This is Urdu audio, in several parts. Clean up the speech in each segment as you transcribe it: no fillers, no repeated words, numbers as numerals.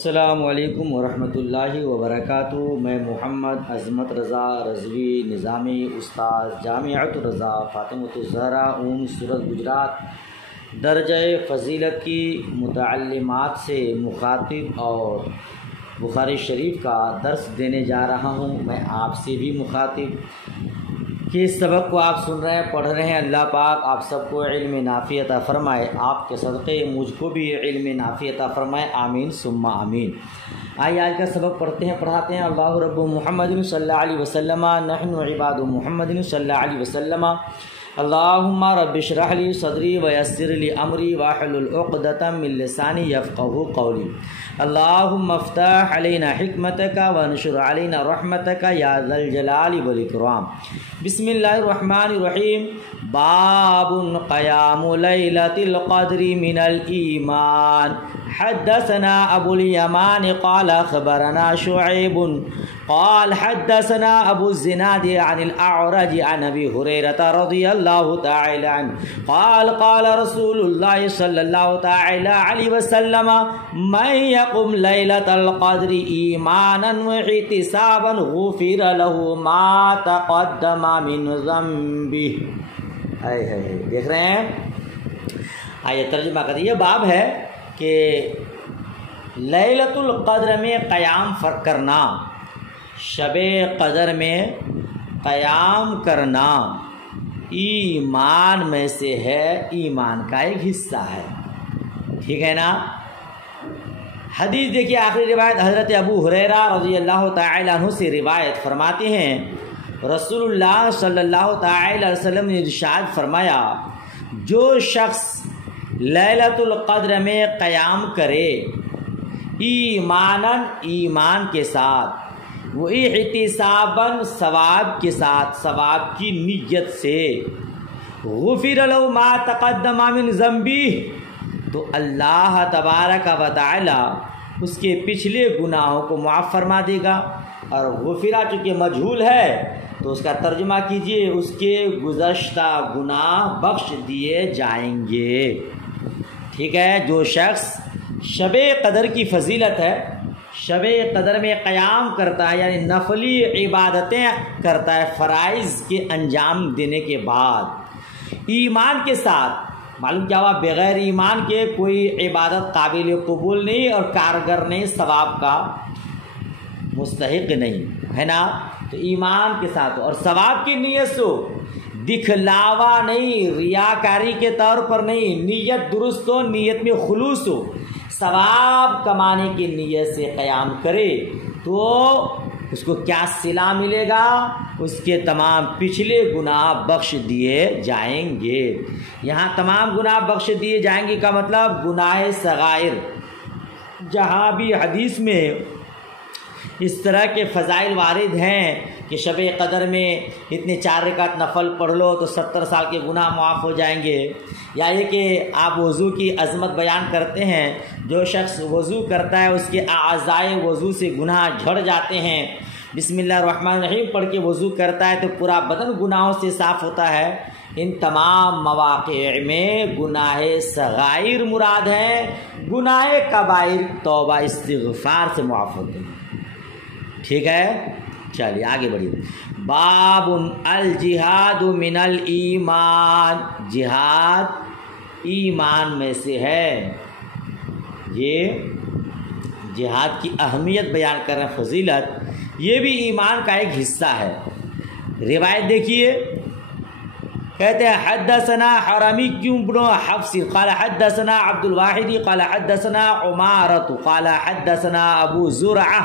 السلام علیکم ورحمۃ اللہ وبرکاتہ۔ میں محمد عظمت رضا رضوی نظامی استاد جامعۃ الرضا فاطمۃ الزہرا اون سورت گجرات درجہ فضیلت کی متعلمات سے مخاطب اور بخاری شریف کا درس دینے جا رہا ہوں۔ میں آپ سے بھی مخاطب کہ اس سبق کو آپ سن رہے ہیں، پڑھ رہے ہیں۔ اللہ پاک آپ سب کو علم نافع عطا فرمائے، آپ کے صدقے مجھ کو بھی علم نافع عطا فرمائے، آمین ثم آمین۔ آئیے آج کا سبق پڑھتے ہیں، پڑھاتے ہیں۔ اللہ رب محمد صلی اللہ علیہ وسلم نحن عباد محمد صلی اللہ علیہ وسلم۔ اللہم رب اشرح لی صدری ویسر لی امری واحلل عقدۃ من لسانی یفقہوا قولی۔ اللہم افتح علینا حکمتک وانشر علینا رحمتک یا ذا الجلال والاکرام۔ بسم اللہ الرحمن الرحیم۔ باب قیام لیلۃ القدر من الایمان۔ حدثنا ابو الیمان قال خبرنا شعیب قال حدثنا ابو الزناد عن الاعرج عن ابی ہریرہ رضی اللہ تعالی عنہ قال قال رسول اللہ صلی اللہ تعالی علیہ وسلم من یقم لیلۃ القدر ایمانا واحتسابا غفر له ما تقدم من ذنبہ۔ دیکھ رہے ہیں، آئیے ترجمہ کریں۔ یہ باب ہے کہ لیلۃ القدر میں قیام کرنا، شب قدر میں قیام کرنا ایمان میں سے ہے، ایمان کا ایک حصہ ہے، ٹھیک ہے نا۔ حدیث دیکھیے، آخری روایت حضرت ابو ہریرہ رضی اللہ تعالی عنہ سے روایت فرماتے ہیں، رسول اللہ صلی اللہ تعالی علیہ وسلم نے ارشاد فرمایا، جو شخص لیلۃ القدر میں قیام کرے ایماناً ایمان کے ساتھ، وہ احتساباً ثواب کے ساتھ، ثواب کی نیت سے، غفر له ما تقدم من ذنبہ، تو اللہ تبارک و تعالی اس کے پچھلے گناہوں کو معاف فرما دے گا۔ اور غفرہ چونکہ مجہول ہے تو اس کا ترجمہ کیجئے، اس کے گزشتہ گناہ بخش دیے جائیں گے، ٹھیک ہے۔ جو شخص شب قدر کی فضیلت ہے، شب قدر میں قیام کرتا ہے، یعنی نفلی عبادتیں کرتا ہے فرائض کے انجام دینے کے بعد ایمان کے ساتھ، معلوم کیا ہوا، بغیر ایمان کے کوئی عبادت قابل قبول نہیں اور کارگر نہیں، ثواب کا مستحق نہیں ہے نا۔ تو ایمان کے ساتھ اور ثواب کی نیت سے، دکھلاوا نہیں، ریاکاری کے طور پر نہیں، نیت درست ہو، نیت میں خلوص ہو، ثواب کمانے کی نیت سے قیام کرے تو اس کو کیا صلہ ملے گا؟ اس کے تمام پچھلے گناہ بخش دیے جائیں گے۔ یہاں تمام گناہ بخش دیے جائیں گے کا مطلب گناہ صغائر، جہاں بھی حدیث میں اس طرح کے فضائل وارد ہیں کہ شب قدر میں اتنے 4 رکعت نفل پڑھ لو تو 70 سال کے گناہ معاف ہو جائیں گے، یا یہ کہ آپ وضو کی عظمت بیان کرتے ہیں، جو شخص وضو کرتا ہے اس کے اعضائے وضو سے گناہ جھڑ جاتے ہیں، بسم اللہ الرحمن الرحیم پڑھ کے وضو کرتا ہے تو پورا بدن گناہوں سے صاف ہوتا ہے۔ ان تمام مواقع میں گناہ صغائر مراد ہیں، گناہ کبائر توبہ استغفار سے معاف ہوتے ہیں، ٹھیک ہے۔ چلیے آگے بڑھیے۔ باب الجہاد من الایمان، جہاد ایمان میں سے ہے۔ یہ جہاد کی اہمیت بیان کر رہے ہیں، فضیلت، یہ بھی ایمان کا ایک حصہ ہے۔ روایت دیکھیے، کہتے ہیں حدثنا حرمی بن حفص قال حدثنا عبد الواحد قال حدثنا عمارۃ قال حدثنا ابو زرعہ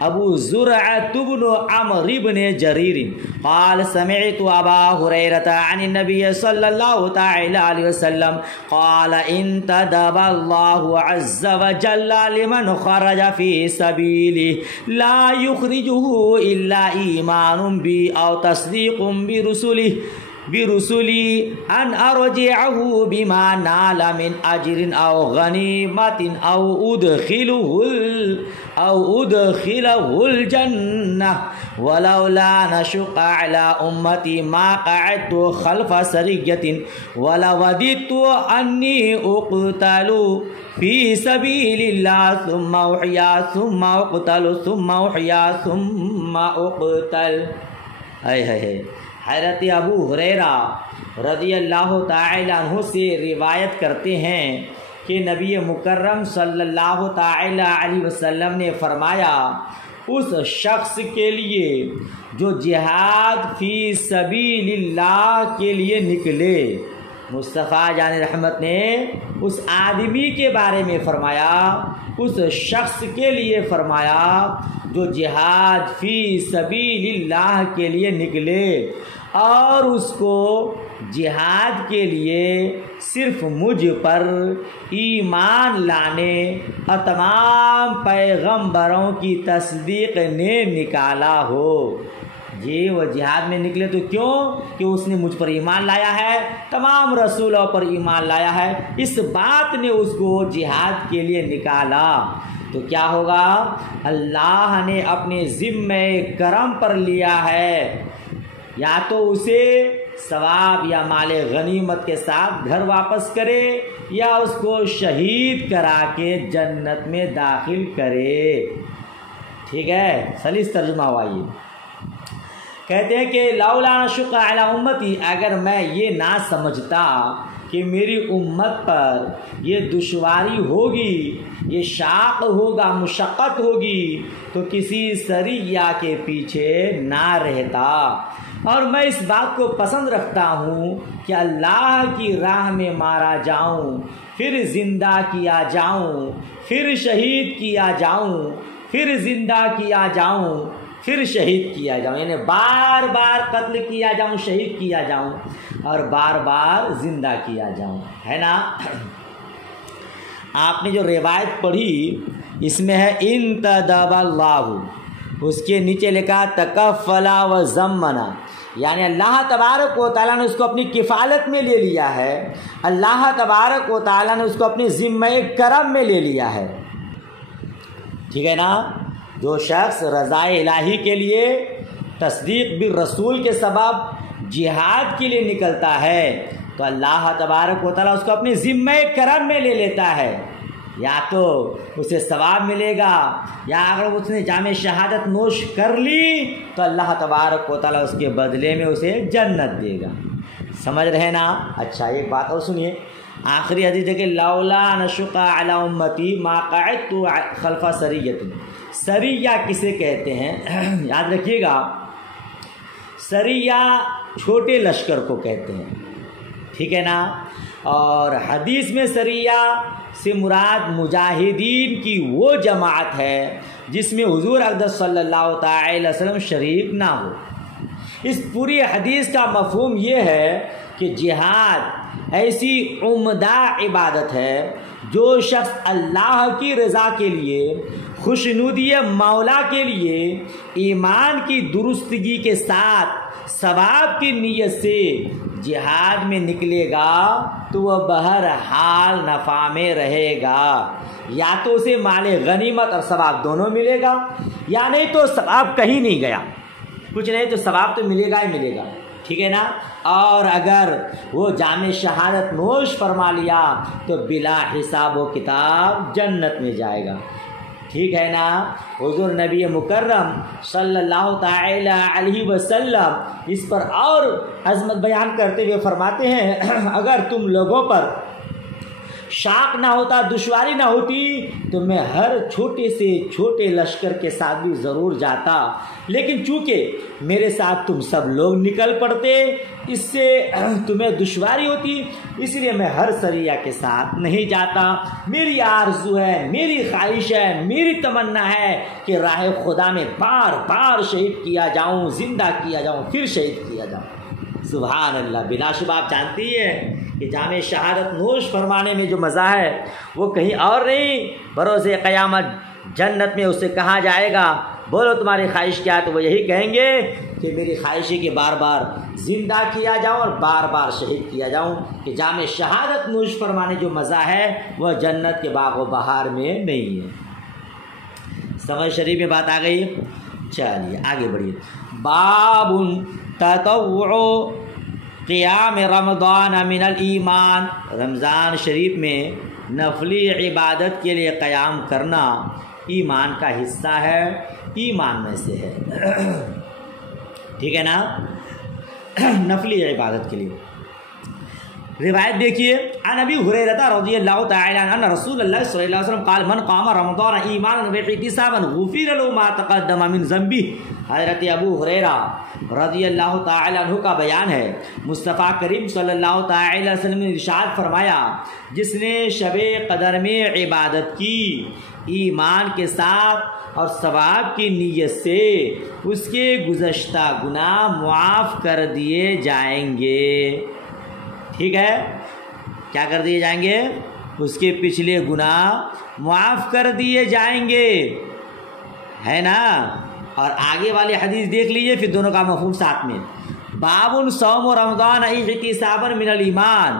بن عمرو بن جریر قال سمعت ابا ہریرہ عن النبی صلی اللہ تعالی علیہ وسلم قال انتدب اللہ عز وجل لمن خرج فی سبیلہ لا یخرجہ الا ایمان بی او تصدیق برسلہ برسلی ان ارجعه بما نال من اجر او غنیمت او ادخله الجنہ ولولا نشق على امتی ما قعدت خلف سریۃ ولوددت انی اقتل فی سبیل اللہ ثم احیا ثم اقتل ثم احیا ثم اقتل۔ حضرت ابو ہریرہ رضی اللہ تعالی عنہ سے روایت کرتے ہیں کہ نبی مکرم صلی اللہ تعالی علیہ وسلم نے فرمایا، اس شخص کے لیے جو جہاد فی سبیل اللہ کے لیے نکلے، مصطفیٰ جان رحمت نے اس آدمی کے بارے میں فرمایا، اس شخص کے لیے فرمایا جو جہاد فی سبیل اللہ کے لیے نکلے اور اس کو جہاد کے لیے صرف مجھ پر ایمان لانے اور تمام پیغمبروں کی تصدیق نے نکالا ہو۔ جی وہ جہاد میں نکلے تو کیوں؟ کہ اس نے مجھ پر ایمان لایا ہے، تمام رسولوں پر ایمان لایا ہے، اس بات نے اس کو جہاد کے لیے نکالا۔ تو کیا ہوگا؟ اللہ نے اپنے ذمہ کرم پر لیا ہے، یا تو اسے ثواب یا مال غنیمت کے ساتھ گھر واپس کرے یا اس کو شہید کرا کے جنت میں داخل کرے۔ ٹھیک ہے، سلیس ترجمہ ہوا یہ۔ کہتے ہیں کہ لولا نشق علی امتی، اگر میں یہ نہ سمجھتا کہ میری امت پر یہ دشواری ہوگی، یہ شاق ہوگا، مشقت ہوگی، تو کسی سریہ کے پیچھے نہ رہتا۔ اور میں اس بات کو پسند رکھتا ہوں کہ اللہ کی راہ میں مارا جاؤں، پھر زندہ کیا جاؤں، پھر شہید کیا جاؤں، پھر زندہ کیا جاؤں، پھر شہید کیا جاؤں، یعنی بار بار قتل کیا جاؤں، شہید کیا جاؤں اور بار بار زندہ کیا جاؤں، ہے نا۔ آپ نے جو روایت پڑھی اس میں ہے انتدب اللہ، اس کے نیچے لکھا تکفلا و ضمنا، یعنی اللہ تبارک و تعالیٰ نے اس کو اپنی کفالت میں لے لیا ہے، اللہ تبارک و تعالیٰ نے اس کو اپنی ذمہ کرم میں لے لیا ہے۔ ٹھیک ہے نا۔ جو شخص رضا الہی کے لیے تصدیق بالرسول کے سبب جہاد کے لیے نکلتا ہے تو اللہ تبارک و تعالیٰ اس کو اپنے ذمہ کرم میں لے لیتا ہے، یا تو اسے ثواب ملے گا، یا اگر اس نے جام شہادت نوش کر لی تو اللہ تبارک و تعالیٰ اس کے بدلے میں اسے جنت دے گا۔ سمجھ رہے نا۔ اچھا ایک بات اور سنیے، آخری حدیث ہے کہ لولا نشق علی امتی ما قعدت خلف سریۃ۔ سریہ کسے کہتے ہیں؟ یاد رکھیے گا، سریہ چھوٹے لشکر کو کہتے ہیں، ٹھیک ہے نا۔ اور حدیث میں سریہ سے مراد مجاہدین کی وہ جماعت ہے جس میں حضور اقدس صلی اللہ تعالی وسلم شریک نہ ہو۔ اس پوری حدیث کا مفہوم یہ ہے کہ جہاد ایسی عمدہ عبادت ہے جو شخص اللہ کی رضا کے لیے، خوشنودی مولا کے لیے، ایمان کی درستگی کے ساتھ ثواب کی نیت سے جہاد میں نکلے گا تو وہ بہرحال نفع میں رہے گا، یا تو اسے مال غنیمت اور ثواب دونوں ملے گا، یا نہیں تو ثواب کہیں نہیں گیا، کچھ نہیں تو ثواب تو ملے گا ہی ملے گا، ٹھیک ہے نا۔ اور اگر وہ جام شہادت نوش فرما لیا تو بلا حساب و کتاب جنت میں جائے گا، ٹھیک ہے نا۔ حضور نبی مکرم صلی اللہ تعالی علیہ وسلم اس پر اور عظمت بیان کرتے ہوئے فرماتے ہیں، اگر تم لوگوں پر شاق نہ ہوتا، دشواری نہ ہوتی تو میں ہر چھوٹے سے چھوٹے لشکر کے ساتھ بھی ضرور جاتا، لیکن چونکہ میرے ساتھ تم سب لوگ نکل پڑتے، اس سے تمہیں دشواری ہوتی، اس لیے میں ہر سریہ کے ساتھ نہیں جاتا۔ میری آرزو ہے، میری خواہش ہے، میری تمنا ہے کہ راہ خدا میں بار بار شہید کیا جاؤں، زندہ کیا جاؤں، پھر شہید کیا جاؤں۔ سبحان اللہ۔ بلا شبہ آپ جانتی ہیں کہ جامع شہادت نوش فرمانے میں جو مزہ ہے وہ کہیں اور نہیں، بروز قیامت جنت میں اسے کہا جائے گا بولو تمہاری خواہش کیا ہے، تو وہ یہی کہیں گے کہ میری خواہش ہے کہ بار بار زندہ کیا جاؤں اور بار بار شہید کیا جاؤں، کہ جام شہادت نوش فرمانے جو مزہ ہے وہ جنت کے باغ و بہار میں نہیں ہے۔ سمجھ شریف میں بات آ گئی؟ چلیے آگے بڑھیے۔ باب تطوع قیام رمضان من الایمان، رمضان شریف میں نفلی عبادت کے لیے قیام کرنا ایمان کا حصہ ہے، ایمان میں سے ہے، ٹھیک ہے نا، نفلی عبادت کے لیے۔ روایت دیکھیے، عن ابی ہریرہ رضی اللہ تعالی عنہ ان رسول اللہ صلی اللہ علیہ وسلم قال من قام رمضان ایمانا واحتسابا غفر له ما تقدم من ذنبه۔ حضرت ابو ہریرہ رضی اللہ تعالی عنہ کا بیان ہے، مصطفیٰ کریم صلی اللہ تعالی علیہ وسلم نے ارشاد فرمایا، جس نے شب قدر میں عبادت کی ایمان کے ساتھ اور ثواب کی نیت سے، اس کے گزشتہ گناہ معاف کر دیے جائیں گے۔ ٹھیک ہے، کیا کر دیے جائیں گے؟ اس کے پچھلے گناہ معاف کر دیے جائیں گے، ہے نا۔ اور آگے والی حدیث دیکھ لیجئے، پھر دونوں کا مفہوم ساتھ میں۔ باب صوم رمضان احتسابا من الایمان،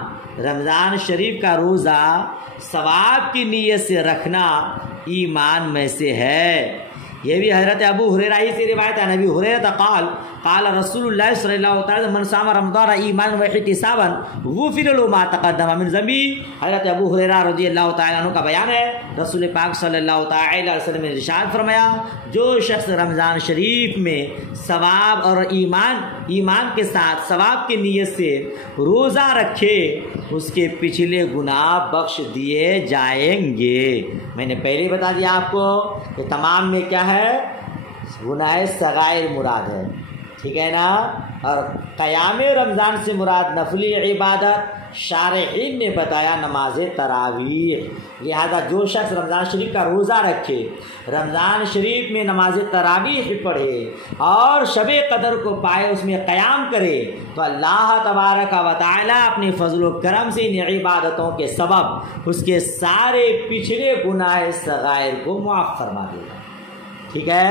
رمضان شریف کا روزہ ثواب کی نیت سے رکھنا ایمان میں سے ہے۔ یہ بھی حضرت ابو ہریرہ ہی سے روایت ہے، نبی ہریرہ قال قال رسول اللہ صلی اللہ علیہ وسلم من صام رمضان ایمانا واحتسابا غفر له ما تقدم من ذنبه۔ حضرت ابو ہریرہ رضی اللہ تعالی عنہ کا بیان ہے، رسول پاک صلی اللہ تعالی علیہ وسلم نے ارشاد فرمایا، جو شخص رمضان شریف میں ثواب اور ایمان کے ساتھ ثواب کی نیت سے روزہ رکھے، اس کے پچھلے گناہ بخش دیے جائیں گے۔ میں نے پہلے بتا دیا آپ کو کہ تمام میں کیا ہے؟ گناہ صغائر مراد ہے، ٹھیک ہے نا۔ اور قیام رمضان سے مراد نفلی عبادت شارحین نے بتایا نماز تراویح۔ لہذا جو شخص رمضان شریف کا روزہ رکھے، رمضان شریف میں نماز تراویح پڑھے اور شب قدر کو پائے، اس میں قیام کرے، تو اللہ تبارک و تعالی اپنے فضل و کرم سے ان عبادتوں کے سبب اس کے سارے پچھلے گناہ صغائر کو معاف فرما دے گا، ٹھیک ہے۔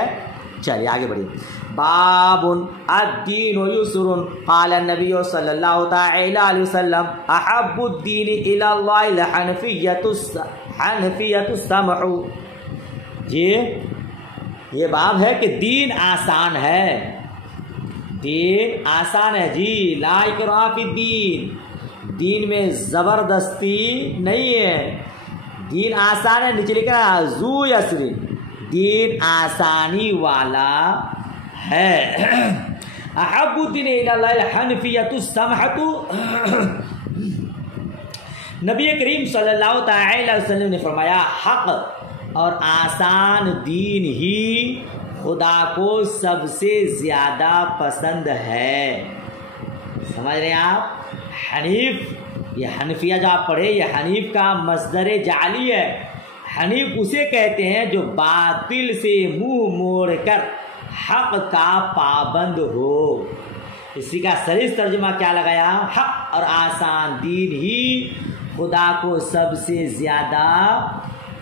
چلیے آگے بڑھیے۔ باب الدین یسر، قال النبی صلی اللہ تعالی علیہ وسلم احب الدین الی اللہ حنفیۃ السمع۔ جی یہ باب ہے کہ دین آسان ہے، دین آسان ہے جی، لا اکراہ فی الدین، دین میں زبردستی نہیں ہے، دین آسان ہے، نیچے لکھا ہے ذو یسر، دین آسانی والا ہے۔ احب الدین الی اللہ حنفیۃ السمحۃ، نبی کریم صلی اللہ تعالی علیہ وسلم نے فرمایا، حق اور آسان دین ہی خدا کو سب سے زیادہ پسند ہے۔ سمجھ رہے ہیں آپ؟ حنیف، یہ حنفیہ جو آپ پڑھے، یہ حنیف کا مصدر جعلی ہے۔ حنیف اسے کہتے ہیں جو باطل سے منہ موڑ کر حق کا پابند ہو۔ اسی کا سلیس ترجمہ کیا لگایا؟ حق اور آسان دین ہی خدا کو سب سے زیادہ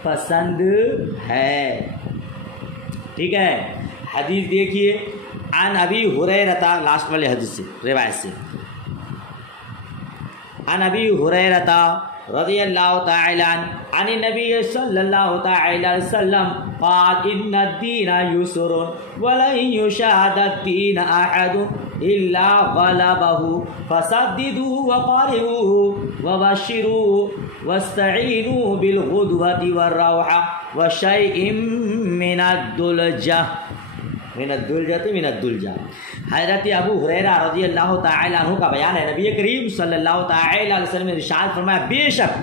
پسند ہے، ٹھیک ہے۔ حدیث دیکھیے، عن ابی ہریرہ، لاسٹ والے حدیث سے روایت سے، عن ابی ہریرہ رضی اللہ تعالی عنہ عن النبی صلی اللہ تعالی علیہ وسلم قال ان الدین یسر ولن یشاد الدین احد الا غلبه فسددوا وقاربوا وبشروا واستعینوا بالغدوة والروحة وشیء من الدلجہ، من الدلجہ۔ حضرت ابو ہریرہ رضی اللہ تعالی عنہ کا بیان ہے، نبی کریم صلی اللہ تعالی علیہ وسلم نے ارشاد فرمایا، بے شک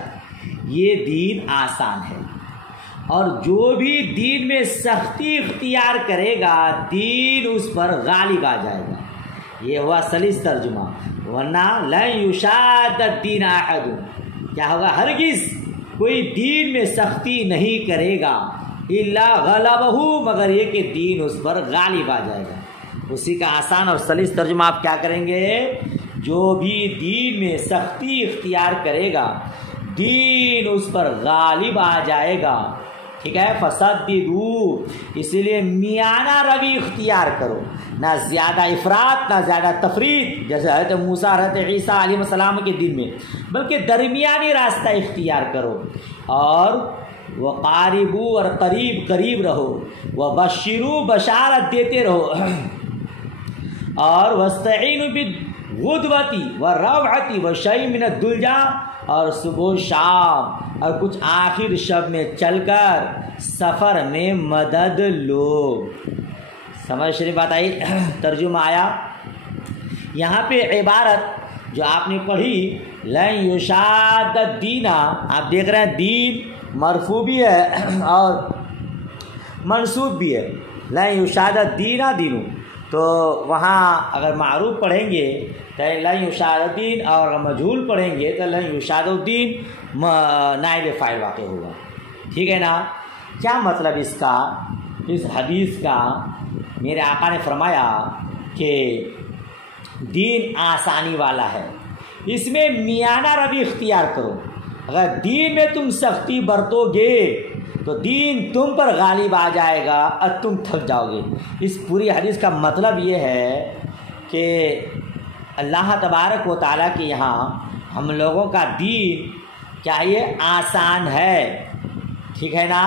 یہ دین آسان ہے، اور جو بھی دین میں سختی اختیار کرے گا دین اس پر غالب آ جائے گا۔ یہ ہوا سلیس ترجمہ، ورنہ لن یشاد الدین احد، کیا ہوگا؟ ہرگز کوئی دین میں سختی نہیں کرے گا، الا غلبہ، مگر یہ کہ دین اس پر غالب آ جائے گا۔ اسی کا آسان اور سلیس ترجمہ آپ کیا کریں گے؟ جو بھی دین میں سختی اختیار کرے گا دین اس پر غالب آ جائے گا، ٹھیک ہے، فسددو، اسی لیے میانہ روی اختیار کرو، نہ زیادہ افراط نہ زیادہ تفریط جیسے حضرت موسیٰ حضرت عیسیٰ علیہ السلام کے دن میں، بلکہ درمیانی راستہ اختیار کرو، اور وقاربو، اور قریب قریب رہو، وبشرو، بشارت دیتے رہو، اور واستعینوا بالغدوۃ والروحۃ وشیء من الدلجا، اور صبح و شام اور کچھ آخر شب میں چل کر سفر میں مدد لو۔ سمجھ شریف بات آئی؟ ترجمہ آیا؟ یہاں پہ عبارت جو آپ نے پڑھی لن یشاد الدین، آپ دیکھ رہے ہیں دین مرفوع بھی ہے اور منصوب بھی ہے، لن یشاد الدین دینو، تو وہاں اگر معروف پڑھیں گے تو لن یشاد الدین، اور اگر مجہول پڑھیں گے تو لن یشاد الدین نائب فاعل واقع ہوگا، ٹھیک ہے نا؟ کیا مطلب اس کا، اس حدیث کا؟ میرے آقا نے فرمایا کہ دین آسانی والا ہے، اس میں میانہ روی اختیار کرو، اگر دین میں تم سختی برتو گے تو دین تم پر غالب آ جائے گا اور تم تھک جاؤ گے۔ اس پوری حدیث کا مطلب یہ ہے کہ اللہ تبارک و تعالیٰ کے یہاں ہم لوگوں کا دین کیا یہ آسان ہے، ٹھیک ہے نا؟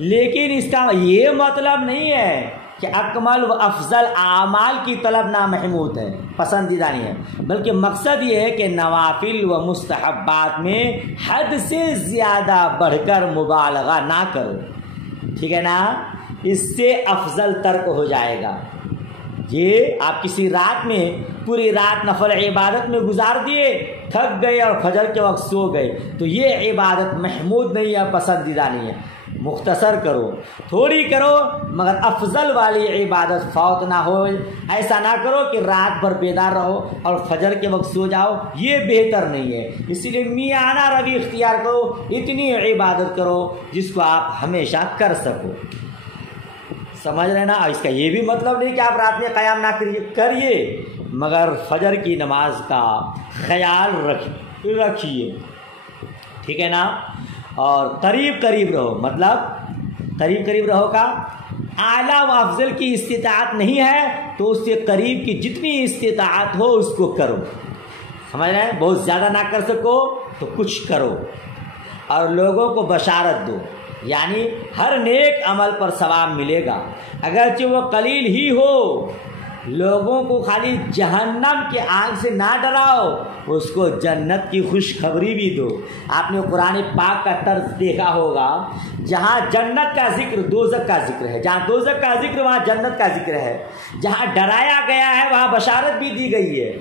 لیکن اس کا یہ مطلب نہیں ہے کہ اکمل و افضل اعمال کی طلب نامحمود ہے، پسندیدہ نہیں ہے، بلکہ مقصد یہ ہے کہ نوافل و مستحبات میں حد سے زیادہ بڑھ کر مبالغہ نہ کرو، ٹھیک ہے نا؟ اس سے افضل ترک ہو جائے گا۔ یہ آپ کسی رات میں پوری رات نفل عبادت میں گزار دیے، تھک گئے اور فجر کے وقت سو گئے، تو یہ عبادت محمود نہیں ہے، پسندیدہ نہیں ہے۔ مختصر کرو، تھوڑی کرو، مگر افضل والی عبادت فوت نہ ہو۔ ایسا نہ کرو کہ رات بھر بیدار رہو اور فجر کے وقت سو جاؤ، یہ بہتر نہیں ہے۔ اسی لیے میانہ روی اختیار کرو، اتنی عبادت کرو جس کو آپ ہمیشہ کر سکو۔ سمجھ رہے نا؟ اس کا یہ بھی مطلب نہیں کہ آپ رات میں قیام نہ کریے، مگر فجر کی نماز کا خیال رکھیے، ٹھیک ہے نا؟ اور قریب قریب رہو، مطلب قریب قریب رہو کا اعلیٰ و افضل کی استطاعت نہیں ہے تو اس سے قریب کی جتنی استطاعت ہو اس کو کرو، سمجھ رہے ہیں؟ بہت زیادہ نہ کر سکو تو کچھ کرو، اور لوگوں کو بشارت دو، یعنی ہر نیک عمل پر ثواب ملے گا، اگرچہ وہ قلیل ہی ہو۔ لوگوں کو خالی جہنم کے آگ سے نہ ڈراؤ، اس کو جنت کی خوشخبری بھی دو۔ آپ نے قرآن پاک کا طرز دیکھا ہوگا، جہاں جنت کا ذکر دوزخ کا ذکر ہے، جہاں دوزخ کا ذکر وہاں جنت کا ذکر ہے، جہاں ڈرایا گیا ہے وہاں بشارت بھی دی گئی ہے،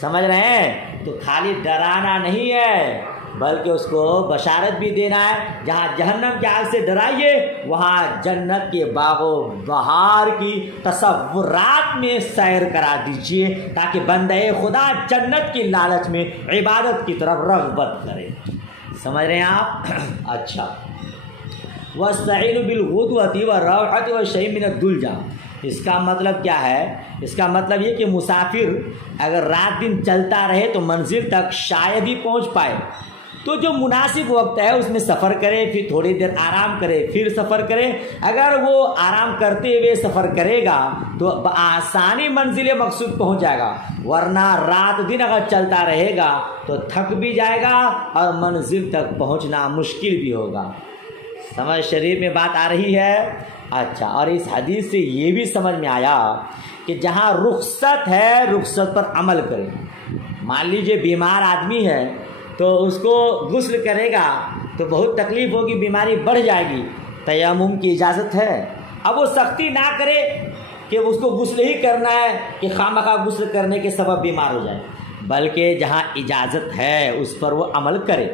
سمجھ رہے ہیں؟ تو خالی ڈرانا نہیں ہے بلکہ اس کو بشارت بھی دینا ہے۔ جہاں جہنم کی آگ سے ڈرائیے، وہاں جنت کے باغ و بہار کی تصورات میں سیر کرا دیجیے، تاکہ بندے خدا جنت کی لالچ میں عبادت کی طرف رغبت کرے۔ سمجھ رہے ہیں آپ؟ اچھا، وَاسْتَعِينُوا بِالْغُدْوَةِ وَالرَّوْحَةِ وَشَيْءٍ مِّنَ الدُّلْجَا، اس کا مطلب کیا ہے؟ اس کا مطلب یہ کہ مسافر اگر رات دن چلتا رہے تو منزل تک شاید ہی پہنچ پائے، تو جو مناسب وقت ہے اس میں سفر کرے، پھر تھوڑی دیر آرام کرے، پھر سفر کرے۔ اگر وہ آرام کرتے ہوئے سفر کرے گا تو بآسانی منزل مقصود پہنچ جائے گا، ورنہ رات دن اگر چلتا رہے گا تو تھک بھی جائے گا اور منزل تک پہنچنا مشکل بھی ہوگا۔ سمجھ شریف میں بات آ رہی ہے؟ اچھا، اور اس حدیث سے یہ بھی سمجھ میں آیا کہ جہاں رخصت ہے رخصت پر عمل کرے۔ مان لیجئے بیمار آدمی ہے تو اس کو غسل کرے گا تو بہت تکلیف ہوگی، بیماری بڑھ جائے گی، تیمم کی اجازت ہے۔ اب وہ سختی نہ کرے کہ اس کو غسل ہی کرنا ہے کہ خواہ غسل کرنے کے سبب بیمار ہو جائے، بلکہ جہاں اجازت ہے اس پر وہ عمل کرے۔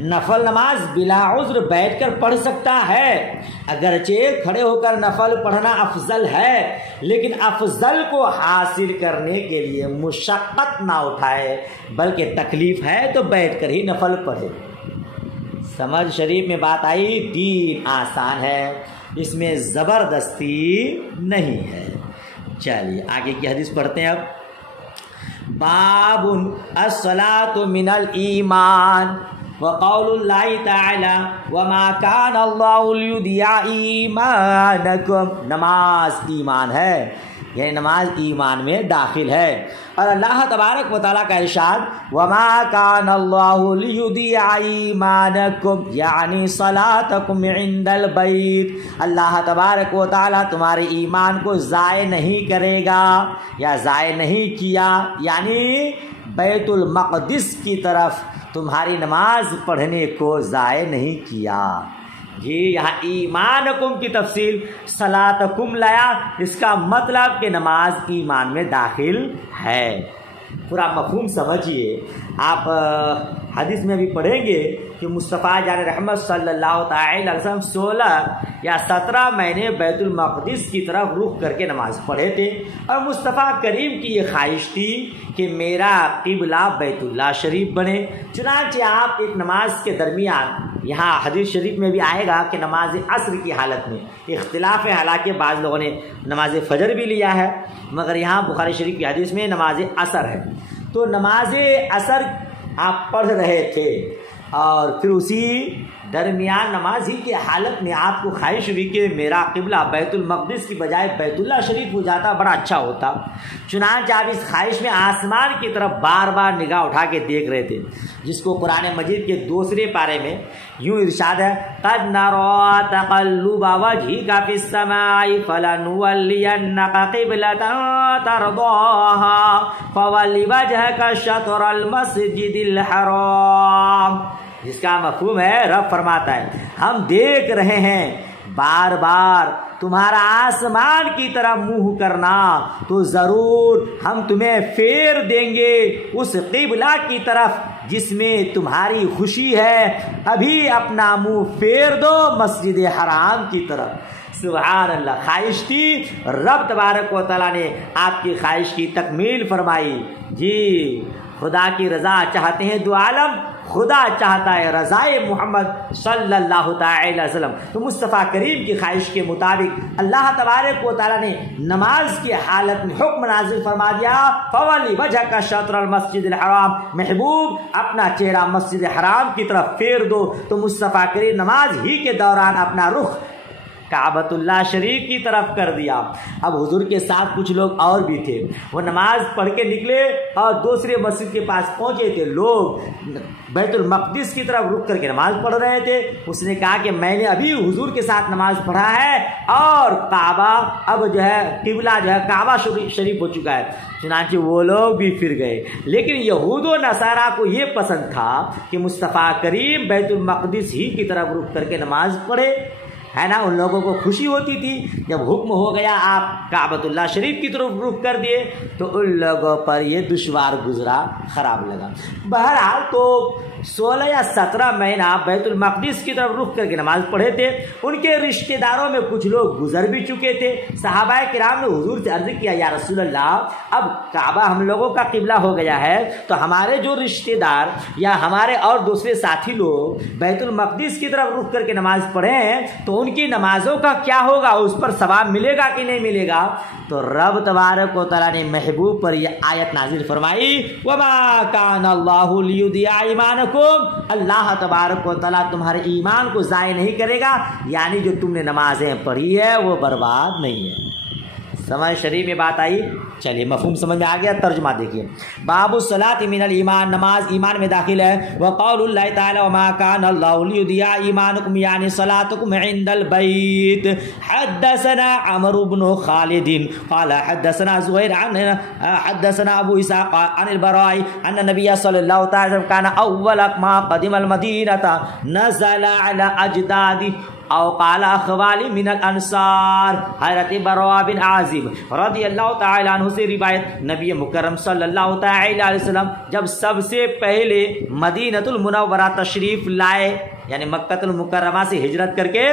نفل نماز بلا عذر بیٹھ کر پڑھ سکتا ہے، اگرچہ کھڑے ہو کر نفل پڑھنا افضل ہے، لیکن افضل کو حاصل کرنے کے لیے مشقت نہ اٹھائے، بلکہ تکلیف ہے تو بیٹھ کر ہی نفل پڑھے۔ سمجھ شریف میں بات آئی؟ دین آسان ہے، اس میں زبردستی نہیں ہے۔ چلیے آگے کی حدیث پڑھتے ہیں۔ اب باب الصلاۃ من الایمان، وقول اللہ تعالی وما کان اللہ لیضیع ایمانکم، نماز ایمان ہے، یعنی نماز ایمان میں داخل ہے۔ اور اللہ تبارک و تعالیٰ کا ارشاد وما کان اللہ لیضیع ایمانکم یعنی صلاتکم عند البیت، اللہ تبارک و تعالیٰ تمہارے ایمان کو ضائع نہیں کرے گا یا ضائع نہیں کیا، یعنی بیت المقدس کی طرف تمہاری نماز پڑھنے کو ضائع نہیں کیا۔ جی یہاں ایمانکم کی تفصیل صلاتکم لایا، اس کا مطلب کہ نماز ایمان میں داخل ہے۔ پورا مفہوم سمجھیے۔ آپ حدیث میں بھی پڑھیں گے کہ مصطفیٰ جان رحمت صلی اللہ تعالی علیہ وسلم 16 یا 17 مہینے بیت المقدس کی طرف رخ کر کے نماز پڑھے تھے، اور مصطفیٰ کریم کی یہ خواہش تھی کہ میرا قبلہ بیت اللہ شریف بنے۔ چنانچہ آپ ایک نماز کے درمیان، یہاں حدیث شریف میں بھی آئے گا کہ نماز عصر کی حالت میں اختلاف ہے، حالانکہ بعض لوگوں نے نماز فجر بھی لیا ہے، مگر یہاں بخاری شریف کی حدیث میں نماز عصر ہے۔ تو نماز عصر آپ پڑھ رہے تھے، اور پھر اسی درمیان نماز ہی کی حالت میں آپ کو خواہش ہوئی کہ میرا قبلہ بیت المقدس کی بجائے بیت اللہ شریف ہو جاتا، بڑا اچھا ہوتا۔ چنانچہ آپ اس خواہش میں آسمان کی طرف بار بار نگاہ اٹھا کے دیکھ رہے تھے، جس کو قرآن مجید کے دوسرے پارے میں یوں ارشاد ہے قد نرى تقلب وجهك في السماء فلنولينك قبلة ترضاها فول وجهك شطر المسجد الحرام، جس کا مفہوم ہے رب فرماتا ہے ہم دیکھ رہے ہیں بار بار تمہارا آسمان کی طرف منہ کرنا، تو ضرور ہم تمہیں پھیر دیں گے اس قبلہ کی طرف جس میں تمہاری خوشی ہے، ابھی اپنا منہ پھیر دو مسجد حرام کی طرف۔ سبحان اللہ، خواہش تھی، رب تبارک و تعالیٰ نے آپ کی خواہش کی تکمیل فرمائی۔ جی خدا کی رضا چاہتے ہیں دو عالم، خدا چاہتا ہے رضائے محمد صلی اللہ تعالی وسلم۔ تو مصطفیٰ کریم کی خواہش کے مطابق اللہ تبارک و تعالیٰ نے نماز کی حالت میں حکم نازل فرما دیا فولی وجہ کا شطر المسجد الحرام، محبوب اپنا چہرہ مسجد حرام کی طرف پھیر دو۔ تو مصطفیٰ کریم نماز ہی کے دوران اپنا رخ کعبۃ اللہ شریف کی طرف کر دیا۔ اب حضور کے ساتھ کچھ لوگ اور بھی تھے، وہ نماز پڑھ کے نکلے اور دوسرے مسجد کے پاس پہنچے تھے، لوگ بیت المقدس کی طرف رک کر کے نماز پڑھ رہے تھے۔ اس نے کہا کہ میں نے ابھی حضور کے ساتھ نماز پڑھا ہے اور کعبہ اب جو ہے قبلہ جو ہے کعبہ شریف ہو چکا ہے۔ چنانچہ وہ لوگ بھی پھر گئے، لیکن یہود و نصارہ کو یہ پسند تھا کہ مصطفیٰ کریم بیت المقدس ہی کی طرف رک کر کے نماز پڑھے، ہے نا۔ ان لوگوں کو خوشی ہوتی تھی جب حکم ہو گیا آپ کعبۃ اللہ شریف کی طرف رخ کر دیے، تو ان لوگوں پر یہ دشوار گزرا، خراب لگا۔ بہرحال تو 16 یا 17 مہینہ بیت المقدس کی طرف رخ کر کے نماز پڑھے تھے۔ ان کے رشتہ داروں میں کچھ لوگ گزر بھی چکے تھے۔ صحابہ کرام نے حضور سے عرض کیا یا رسول اللہ، اب کعبہ ہم لوگوں کا قبلہ ہو گیا ہے، تو ہمارے جو رشتہ دار یا ہمارے اور دوسرے ساتھی لوگ بیت المقدس کی طرف رخ کر کے نماز پڑھے ہیں، تو ان کی نمازوں کا کیا ہوگا، اس پر ثواب ملے گا کہ نہیں ملے گا؟ تو رب تبارک و تعالیٰ نے محبوب پر یہ آیت نازل فرمائی وما کان اللہ لیضیع ایمانکم، اللہ تبارک و تعالیٰ تمہارے ایمان کو ضائع نہیں کرے گا، یعنی جو تم نے نمازیں پڑھی ہے وہ برباد نہیں ہے۔ سمجھ شریف میں بات آئی؟ چلیے مفہوم سمجھ میں آ گیا، ترجمہ دیکھیے۔ باب الصلاۃ من الایمان، نماز ایمان میں داخل ہے۔ وقول اللہ تعالی وما کان اللہ لیضیع ایمانکم یعنی صلاتکم عند البیت۔ حدثنا عمرو بن خالد قال حدثنا زہیر حدثنا ابو اسحاق عن البراء ان النبي صلی اللہ تعالی وسلم كان اول ما قدم المدینہ نزل على اجداده او قال اخوالی من الانصار۔ حضرت براء بن عازب رضی اللہ تعالی عنہ سے روایت، نبی مکرم صلی اللہ تعالی علیہ وسلم جب سب سے پہلے مدینۃ المنورہ تشریف لائے، یعنی مکہ المکرمہ سے ہجرت کر کے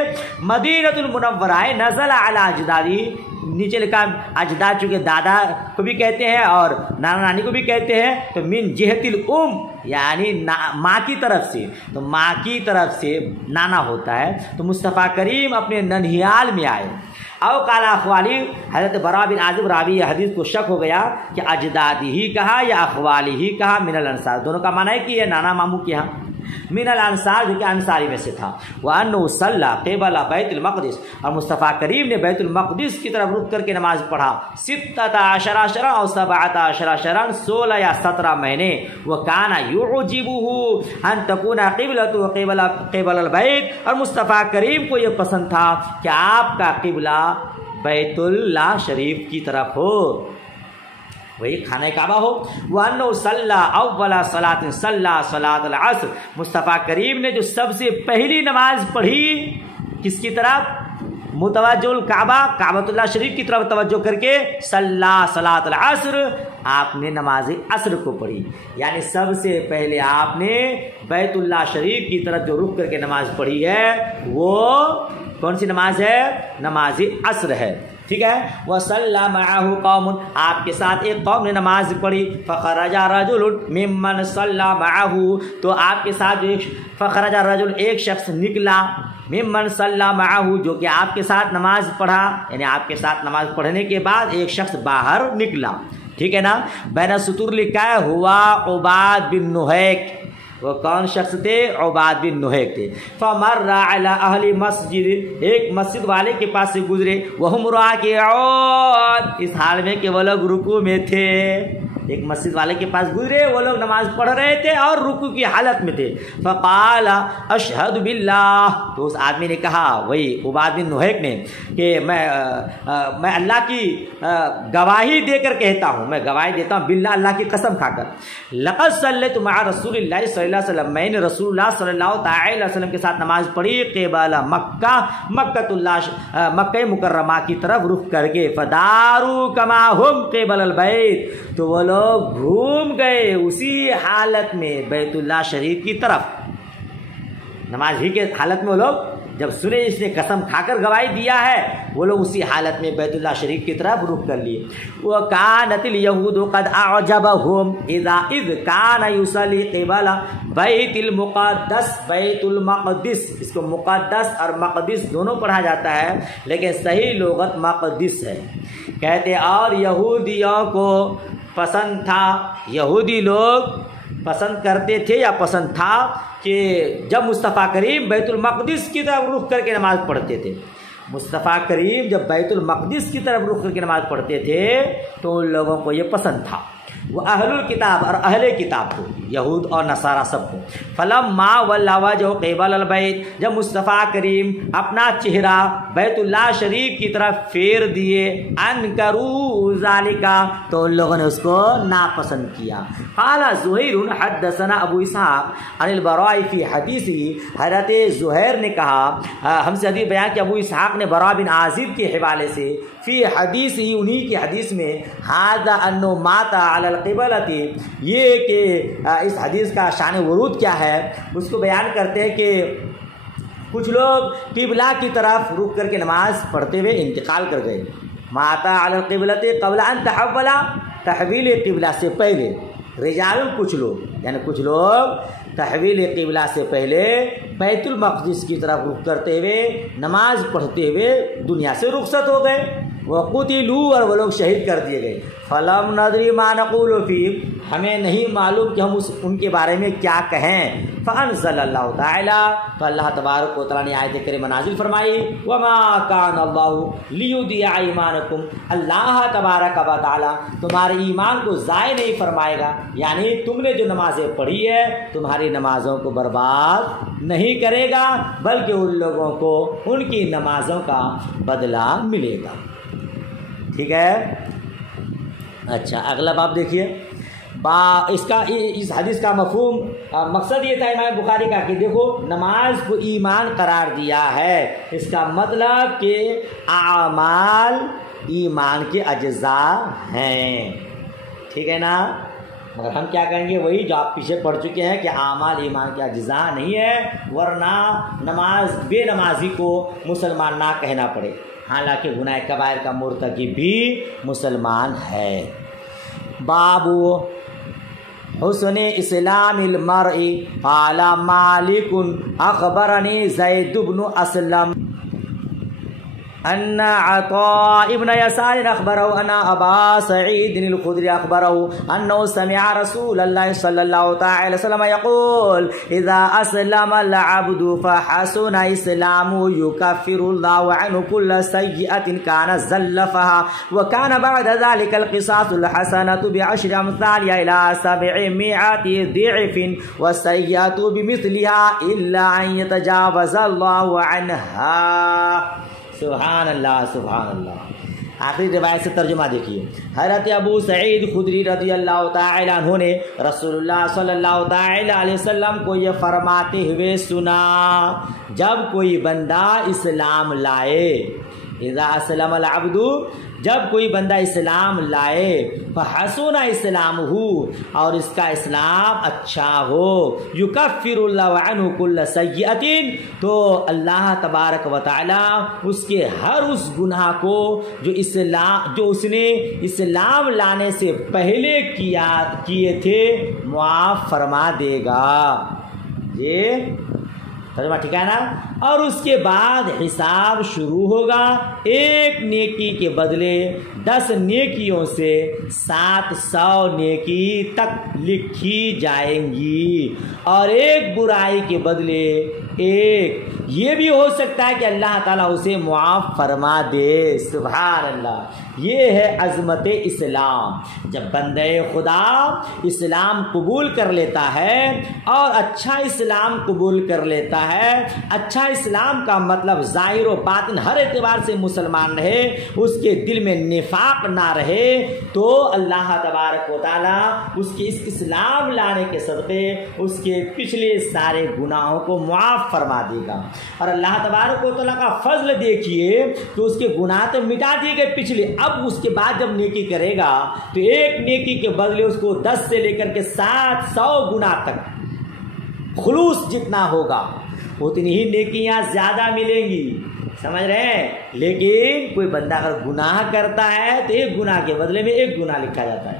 مدینۃ المنورہ آئے، نزل علی اجدادی، نیچے لکھا اجداد چونکہ دادا کو بھی کہتے ہیں اور نانا نانی کو بھی کہتے ہیں، تو من جہت الام یعنی ماں کی طرف سے، تو ماں کی طرف سے نانا ہوتا ہے۔ تو مصطفیٰ کریم اپنے ننھیال میں آئے۔ او قال اخوالی، حضرت براء بن عازب راوی حدیث کو شک ہو گیا کہ اجدادی ہی کہا یا اخوالی ہی کہا من الانصار، دونوں کا معنی ہے کہ یہ نانا ماموں کے ہاں۔ من الانصار جو کہ انصاری میں سے تھا وانه صلى قبل بیت المقدس اور مصطفیٰ کریم نے بیت المقدس کی طرف رخ کر کے نماز پڑھا 16 شهرا اور 17 شهرا 16 یا 17 مہینے وكان يعجبه ان تكون قبلته قبل البيت اور مصطفیٰ کریم کو یہ پسند تھا کہ آپ کا قبلہ بیت اللہ شریف کی طرف ہو، وہی خانہ کعبہ ہو۔ وَأَنَّهُ صَلَّى أَوَّلَ صَلَاةٍ صَلَّى صَلَاةَ الْعَصْرِ مصطفیٰ کریم نے جو سب سے پہلی نماز پڑھی کس کی طرف؟ متوجہ الکعبہ، کعبۃ اللہ شریف کی طرف توجہ کر کے صلی صلاۃ العصر آپ نے نماز عصر کو پڑھی، یعنی سب سے پہلے آپ نے بیت اللہ شریف کی طرف جو رخ کر کے نماز پڑھی ہے وہ کون سی نماز ہے؟ نماز عصر ہے، ٹھیک ہے۔ وَصَلَّى مَعَهُ قَوْمٌ آپ کے ساتھ ایک قوم نے نماز پڑھی، فَخَرَجَ رَجُلٌ مِّمَّنْ صَلَّى مَعَهُ تو آپ کے ساتھ جو فخرج رجل ایک شخص نکلا، ممن صلی معه جو کہ آپ کے ساتھ نماز پڑھا، یعنی آپ کے ساتھ نماز پڑھنے کے بعد ایک شخص باہر نکلا، ٹھیک ہے نا۔ بین السطور لکھا ہے ہوا عباد بن نہیک، وہ کون شخص تھے؟ عباد بن نہیک تھے۔ فمر علی اہل مسجد ایک مسجد والے کے پاس سے گزرے، وہم راکعون اس حال میں کہ وہ لوگ رکوع میں تھے، ایک مسجد والے کے پاس گزرے، وہ لوگ نماز پڑھ رہے تھے اور رکوع کی حالت میں تھے۔ فقال اشہد باللہ تو اس آدمی نے کہا، وہی عباد بن نہیک نے، کہ میں اللہ کی گواہی دے کر کہتا ہوں، میں گواہی دیتا ہوں باللہ اللہ کی قسم کھا کر، لقد صلیت مع رسول اللہ صلی اللہ علیہ وسلم میں نے رسول اللہ صلی اللہ تعالی علیہ وسلم کے ساتھ نماز پڑھی قبل مکہ، مکہ مکرمہ کی طرف رخ کر کے، فداروا کما ہم قبل البیت تو وہ لوگ گھوم گئے اسی حالت میں بیت اللہ شریف کی طرف، نماز ہی کے حالت میں وہ لوگ جب سنے اس نے قسم کھا کر گواہی دیا ہے، وہ لوگ اسی حالت میں بیت اللہ شریف کی طرف رخ کر لیے۔ وَكَانَتِ الْيَهُودُ قَدْ أَعْجَبَهُمْ إِذْ كَانَ يُصَلِّي قِبَلَ بَيْتِ الْمُقَدَّسِ بیت المقدس، اس کو مقدس اور مقدس دونوں پڑھا جاتا ہے لیکن صحیح لغت مقدس ہے، کہتے اور یہودیوں کو پسند تھا، یہودی لوگ پسند کرتے تھے یا پسند تھا کہ جب مصطفیٰ کریم بیت المقدس کی طرف رخ کر کے نماز پڑھتے تھے، مصطفیٰ کریم جب بیت المقدس کی طرف رخ کر کے نماز پڑھتے تھے تو ان لوگوں کو یہ پسند تھا، وہ اہل الکتاب اور اہل کتاب کو، یہود اور نصارہ سب کو۔ فلما ولوا وجهه قبل البیت جب مصطفیٰ کریم اپنا چہرہ بیت اللہ شریف کی طرف پھیر دیے، انکروا ذالک تو ان لوگوں نے اس کو ناپسند کیا۔ قال زہیر حدثنا ابو اسحاق عن البراء فی حدیثه حضرت زہیر نے کہا ہم سے حدیث بیان کہ ابو اسحاق نے براء بن عازب کے حوالے سے فی حدیث ہی انہی کی حدیث میں ھذا انه مات علی القبلۃ یہ کہ اس حدیث کا شان ورود کیا ہے اس کو بیان کرتے ہیں کہ کچھ لوگ قبلہ کی طرف رخ کر کے نماز پڑھتے ہوئے انتقال کر گئے، مات علی القبلۃ قبل ان تحول تحویل قبلہ سے پہلے، رجال کچھ لوگ یعنی کچھ لوگ تحویل قبلہ سے پہلے بیت المقدس کی طرف رخ کرتے ہوئے نماز پڑھتے ہوئے دنیا سے رخصت ہو گئے، وقتلوا اور وہ لوگ شہید کر دیے گئے۔ فلم ندری ما نقول فیہم ہمیں نہیں معلوم کہ ہم ان کے بارے میں کیا کہیں۔ فانزل اللہ تعالی تو اللہ تبارک و تعالی نے آیت کریمہ نازل فرمائی، وما کان اللہ لیضیع ایمانکم اللہ تبارک و تعالی تمہارے ایمان کو ضائع نہیں فرمائے گا، یعنی تم نے جو نمازیں پڑھی ہے تمہاری نمازوں کو برباد نہیں کرے گا بلکہ ان لوگوں کو ان کی نمازوں کا بدلہ ملے گا، ٹھیک ہے۔ اچھا اگلا باب دیکھیے، اس حدیث کا مفہوم مقصد یہ تھا امام بخاری کا کہ دیکھو نماز کو ایمان قرار دیا ہے، اس کا مطلب کہ اعمال ایمان کے اجزاء ہیں، ٹھیک ہے نا، مگر ہم کیا کہیں گے وہی جو آپ پیچھے پڑھ چکے ہیں کہ اعمال ایمان کے اجزاء نہیں ہے، ورنہ نماز بے نمازی کو مسلمان نہ کہنا پڑے، حالانکہ گناہ کبائر کا مرتکب بھی مسلمان ہے۔ باب حسن اسلام المرء قال مالک اخبرنی زید بن اسلم ان عطاء ابن يسار اخبره ان ابا سعيد الخدري اخبره انه سمع رسول الله صلى الله تعالى وسلم يقول اذا اسلم العبد فحسن اسلامه يكفر الله عنه كل سيئة كان زلفها وكان بعد ذلك القصاص الحسنة بعشر امثالها الى 700 ضعف والسيئة بمثلها الا ان يتجاوز الله عنها. سبحان اللہ سبحان اللہ. آخری روایت سے ترجمہ دیکھیے. حضرت ابو سعید خدری رضی اللہ تعالی عنہ نے رسول اللہ صلی اللہ تعالی علیہ وسلم کو یہ فرماتے ہوئے سنا جب کوئی بندہ اسلام لائے، اذا اسلم العبد، جب کوئی بندہ اسلام لائے، فحسن اسلامہ، اور اس کا اسلام اچھا ہو، یکفر اللہ عنہ کل سیئۃ، تو اللہ تبارک و تعالی اس کے ہر اس گناہ کو جو اس نے اسلام لانے سے پہلے کیے تھے معاف فرما دے گا. یہ ترجمہ ٹھیک ہے نا. اور اس کے بعد حساب شروع ہوگا، ایک نیکی کے بدلے 10 نیکیوں سے 700 نیکی تک لکھی جائیں گی، اور ایک برائی کے بدلے ایک. یہ بھی ہو سکتا ہے کہ اللہ تعالیٰ اسے معاف فرما دے. سبحان اللہ. یہ ہے عظمت اسلام. جب بندے خدا اسلام قبول کر لیتا ہے اور اچھا اسلام قبول کر لیتا ہے، اچھا اسلام کا مطلب ظاہر و باطن ہر اعتبار سے مسلمان رہے، اس کے دل میں نفاق نہ رہے، تو اللہ تبارک و تعالیٰ اس کے اس اسلام لانے کے صدقے اس کے پچھلے سارے گناہوں کو معاف فرما دے گا. اور اللہ تبارک و تعالیٰ کا فضل دیکھیے کہ اس کے گناہ تو مٹا دیے گئے پچھلے، اب اس کے بعد جب نیکی کرے گا تو ایک نیکی کے بدلے اس کو 10 سے لے کر کے 700 گناہ تک خلوص جتنا ہوگا اتنی ہی نیکیاں زیادہ ملیں گی. سمجھ رہے ہیں؟ لیکن کوئی بندہ اگر گناہ کرتا ہے تو ایک گناہ کے بدلے میں ایک گناہ لکھا جاتا ہے.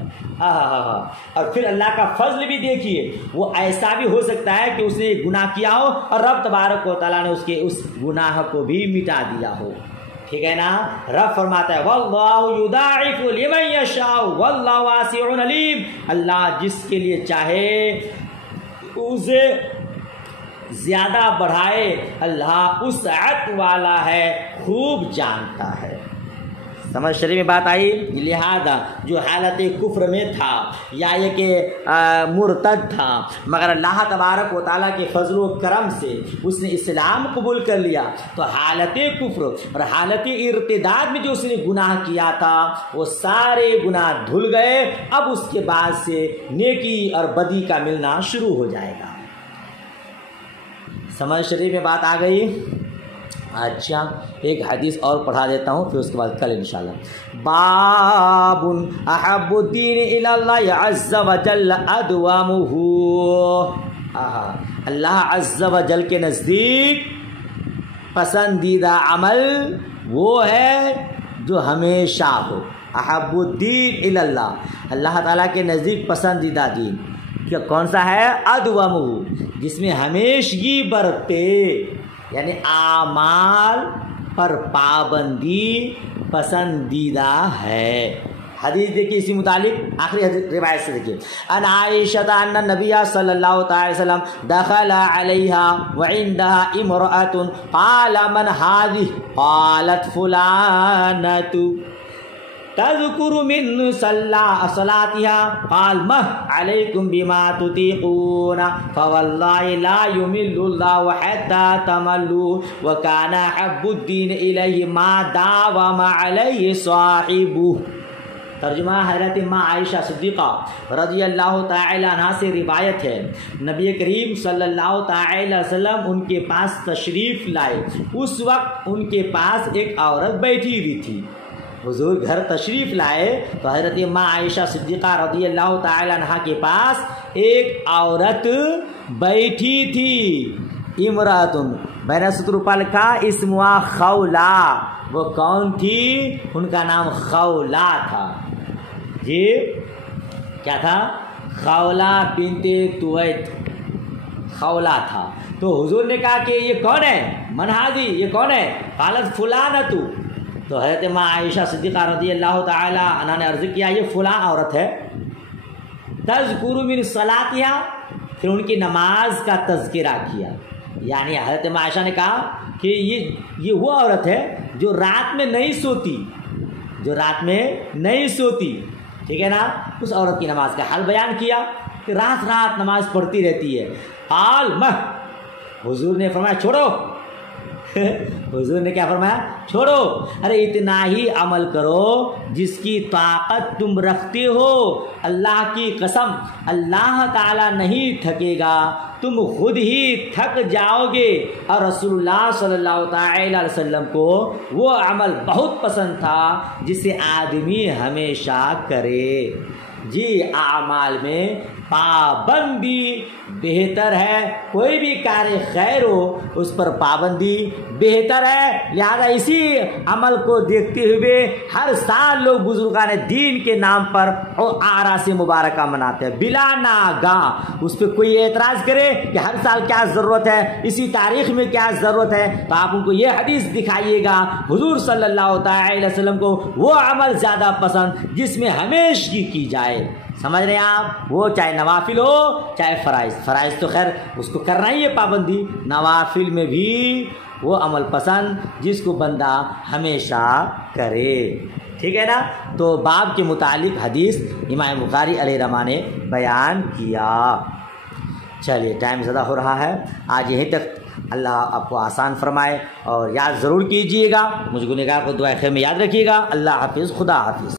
اور پھر اللہ کا فضل بھی دیکھیے، وہ ایسا بھی ہو سکتا ہے کہ اس نے ایک گناہ کیا ہو اور رب تبارک و تعالیٰ نے اس گناہ کو بھی مٹا دیا ہو. ٹھیک ہے نا. رب فرماتا ہے واللہ یضاعف لمن یشاء واللہ واسع علیم. اللہ جس کے لیے چاہے اسے زیادہ بڑھائے، اللہ وسعت والا ہے، خوب جانتا ہے. سمجھ شریف میں بات آئی. لہذا جو حالت کفر میں تھا یا یہ کہ مرتد تھا، مگر اللہ تبارک و تعالیٰ کے فضل و کرم سے اس نے اسلام قبول کر لیا، تو حالت کفر اور حالت ارتداد میں جو اس نے گناہ کیا تھا وہ سارے گناہ دھل گئے. اب اس کے بعد سے نیکی اور بدی کا ملنا شروع ہو جائے گا. سمجھ شریف میں بات آ گئی. اچھا ایک حدیث اور پڑھا دیتا ہوں، پھر اس کے بعد کل انشاءاللہ. باب احب الدین الی اللہ عز وجل ادوامہ. اللہ عز وجل کے نزدیک پسندیدہ عمل وہ ہے جو ہمیشہ ہو. احب الدین الی اللہ، اللہ تعالیٰ کے نزدیک پسندیدہ دین کیا کون سا ہے؟ ادوامہ، جس میں ہمیشگی برتے، یعنی اعمال پر پابندی پسندیدہ ہے. حدیث دیکھیے اسی متعلق آخری روایت سے دیکھیے. ان عائشہ ان النبی صلی اللہ تعالی وسلم دخل علیہا وعندها امرأة قال من هذه قالت فلانۃ تذکر من صلاتها قال مه علیکم بما تطیقون فواللہ لا یمل اللہ حتى تملوا وکان حب الدین الیہ ما داوم علیہ صاحبہ. ترجمہ حضرت ماں عائشہ صدیقہ رضی اللہ تعالی عنہ سے روایت ہے، نبی کریم صلی اللہ تعالی وسلم ان کے پاس تشریف لائے. اس وقت ان کے پاس ایک عورت بیٹھی ہوئی تھی. حضور گھر تشریف لائے تو حضرت ماں عائشہ صدیقہ رضی اللہ تعالی عنہ کے پاس ایک عورت بیٹھی تھی. امراتن بین سطر پر لکھا اسمها خولا. وہ کون تھی؟ ان کا نام خولا تھا. جی کیا تھا؟ خولا بنت تویت خولا تھا. تو حضور نے کہا کہ یہ کون ہے؟ من ہاذی، یہ کون ہے؟ قالت فلانۃ. تو حضرت ماں عائشہ صدیقہ رضی اللہ تعالی عنہا نے عرض کیا یہ فلاں عورت ہے، تذکر من صلاتہا، پھر ان کی نماز کا تذکرہ کیا. یعنی حضرت ماں عائشہ نے کہا کہ یہ وہ عورت ہے جو رات میں نہیں سوتی، جو رات میں نہیں سوتی، ٹھیک ہے نا. اس عورت کی نماز کا حال بیان کیا کہ رات رات نماز پڑھتی رہتی ہے. قال مہ، حضور نے فرمایا چھوڑو. حضور نے کیا فرمایا؟ چھوڑو. ارے اتنا ہی عمل کرو جس کی طاقت تم رکھتے ہو. اللہ کی قسم اللہ تعالیٰ نہیں تھکے گا، تم خود ہی تھک جاؤ گے. اور رسول اللہ صلی اللہ تعالی علیہ وسلم کو وہ عمل بہت پسند تھا جسے آدمی ہمیشہ کرے. جی اعمال میں پابندی بہتر ہے. کوئی بھی کار خیر ہو اس پر پابندی بہتر ہے. لہذا اسی عمل کو دیکھتے ہوئے ہر سال لوگ بزرگان دین کے نام پر اعراس مبارکہ مناتے ہیں بلا ناگاہ. اس پہ کوئی اعتراض کرے کہ ہر سال کیا ضرورت ہے، اسی تاریخ میں کیا ضرورت ہے، تو آپ ان کو یہ حدیث دکھائیے گا حضور صلی اللہ تعالی علیہ وسلم کو وہ عمل زیادہ پسند جس میں ہمیشگی کی جائے. سمجھ رہے ہیں آپ؟ وہ چاہے نوافل ہو چاہے فرائض. فرائض تو خیر اس کو کرنا ہی ہے پابندی، نوافل میں بھی وہ عمل پسند جس کو بندہ ہمیشہ کرے. ٹھیک ہے نا. تو باب کے متعلق حدیث امام بخاری علیہ رحمہ نے بیان کیا. چلیے ٹائم زیادہ ہو رہا ہے، آج یہیں تک. اللہ آپ کو آسان فرمائے اور یاد ضرور کیجئے گا. مجھ گنہگار کو دعائے خیر میں یاد رکھیے گا. اللہ حافظ. خدا حافظ.